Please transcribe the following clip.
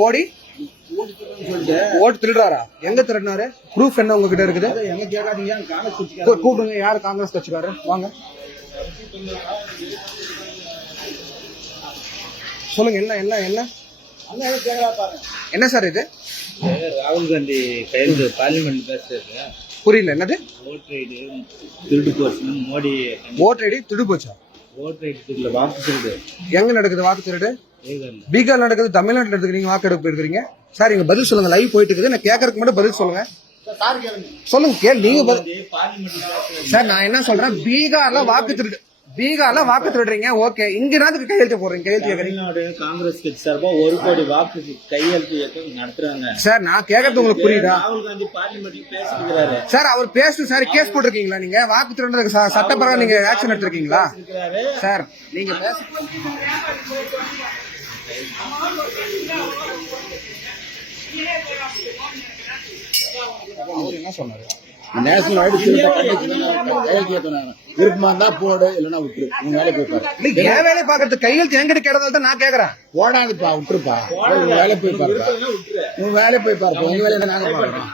மோடி ஓட்டு திருடுறாரா? எங்க திருடினாரு? ப்ரூஃப் என்ன உங்ககிட்ட இருக்குது? எங்க கேட்காதீங்க. கூப்பிடுங்க. யாரு காங்கிரஸ் கட்சிக்காரு? வாங்க சொல்லுங்க. என்ன என்ன என்ன என்ன சார் இது? ராகுல் காந்தி கையெழுத்து பார்லிமெண்ட் பேசுறது புரியல. என்னது? ஓட்டு ஐடி திருடு போச்சு. மோடி ஓட்டு ஐடி திருடு போச்சா? ஓட்டு ஐடி திருடல, வாக்கு திருடு. எங்க நடக்குது வாக்கு திருடு? பீகார் நடக்குது. தமிழ்நாட்டில் நடக்குது. நீங்க வாக்கெடுப்பு எடுக்கிறீங்க சார். இங்க பதில் சொல்லுங்க. லைவ் போயிட்டு இருக்குது. நான் கேட்கறதுக்கு மட்டும் பதில் சொல்லுங்க. சொல்லுங்க. கேள் நீங்க சார். நான் என்ன சொல்றேன், பீகார்ல வாக்கு திருடுறீங்க. ஓகே, இங்க நாட்டுக்கு கையெழுத்து போடுறீங்க. கையெழுத்து தமிழ்நாடு காங்கிரஸ் கட்சி சார்பா 1 கோடி வாக்கு கையெழுத்து இயக்கம் நடத்துறாங்க சார். நான் கேட்கறது உங்களுக்கு புரியுதா? ராகுல் காந்தி பார்லிமெண்ட்ல பேசிருக்காரு சார். அவர் பேசு சார். கேஸ் போட்டிருக்கீங்களா நீங்க? வாக்கு திருடுறதுக்கு சட்டப்பரவா நீங்க ஆக்ஷன் எடுத்திருக்கீங்களா சார்? நீங்க பேச என்ன சொன்னாரு? நேஷனல் ஐடி விருப்பமா இருந்தா போடு, இல்லன்னா விட்டுரு. உங்க வேலை போய் பாரு. என் வேலையை பாக்குறது கையெழுத்து என்கிட்ட கேட்டதால தான் நான் கேக்குறேன். ஓடாதுப்பா, விட்டுருப்பா. உங்க வேலை போய் பாருப்பா. உங்க வேலையை போய் பாருப்பா. உங்க வேலையை நாங்க பாக்குறோம்.